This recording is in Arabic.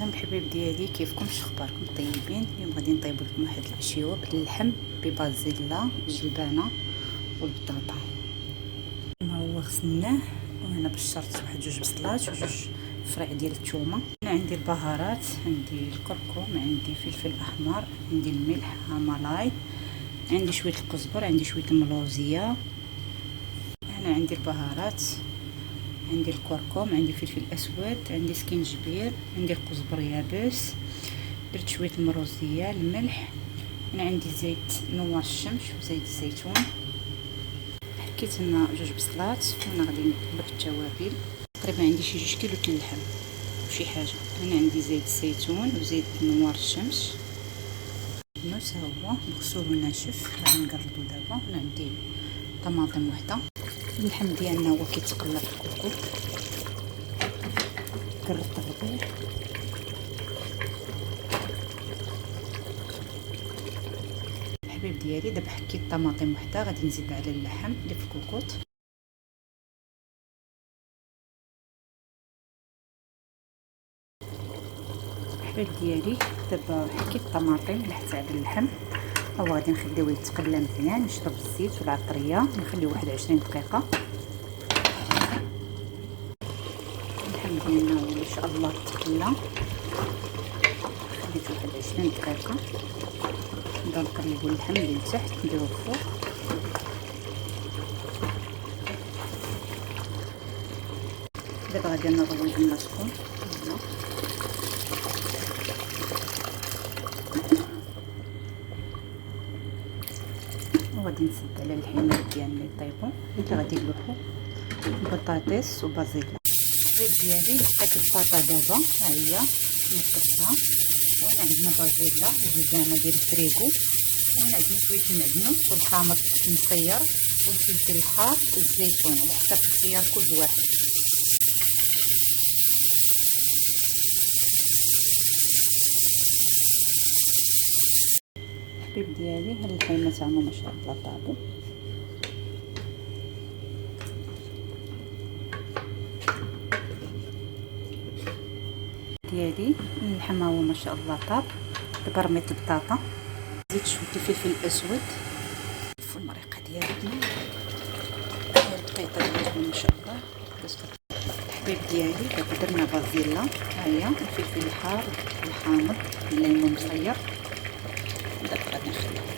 سلام الحبايب ديالي، كيفكم؟ اخباركم؟ طيبين؟ اليوم غادي نطيب لكم واحد العشيوه باللحم ببازيلا الجلبانه والبطاطا. كما هو غسلناه، وهنا بشرت واحد جوج بصلات وجوج فراع ديال الثومه. هنا عندي البهارات، عندي الكركم، عندي فلفل احمر، عندي الملح مالاي، عندي شويه الكزبر، عندي شويه الملوزيه. هنا عندي البهارات، عندي الكركم، عندي فلفل اسود، عندي سكينجبير، عندي الكزبر يابس، درت شويه المروزيه، الملح. هنا عندي زيت نوار الشمس وزيت الزيتون. حكيت لنا جوج بصلات، وانا غادي نطبخ التوابل. تقريبا عندي شي 2 كيلو د اللحم وشي حاجه. هنا عندي زيت الزيتون وزيت نوار الشمس. النص ها هو مغسول وناشف، غادي نقرضو دابا. هنا عندي طماطم وحده. اللحم ديالنا هو كيتقلى في الكوكوط. قرطت الربيع. الحبيب ديالي دابا حكيت طماطم وحده، غادي نزيد على اللحم اللي في الكوكوط. الحبيب ديالي دابا حكيت الطماطم لحت على اللحم. هو غادي نخليوه يتقلى مزيان، يشرب الزيت والعطريه، نخليوه واحد 20 دقيقه. اللحم ديالنا ان شاء الله تقلى، خليته واحد 20 دقيقه. نبداو نقلبوا اللحم من التحت، نديرو الفوق. دابا غادي نروج الماء سخون. وغادي نسد على الحمير ديالنا يطيبوا. حتى غادي نلوحو البطاطس وبازيلا. البيض ديالي لقيت البطاطا دابا ها هي نقصها. وهنا عندنا بازيلا وجزانه ديال الفريغو. وهنا عندنا شويه المعدنوس والحامض المصير والفلفل الحار والزيتون على حسب اختيار كل واحد. الحبيب ديالي هاد الحيمه تاعنا ما شاء الله طابو. ديالي اللحم هو ما شاء الله طاب. دابا رميت البطاطا، زيت شويه الفلفل الاسود والمريقه ديالنا. هي البطيطه ديالنا ما شاء الله. الحبيب ديالي دابا درنا بازيلا، ها هي الفلفل الحار، الحامض، الليمون مصير. دابا غادي نخليوه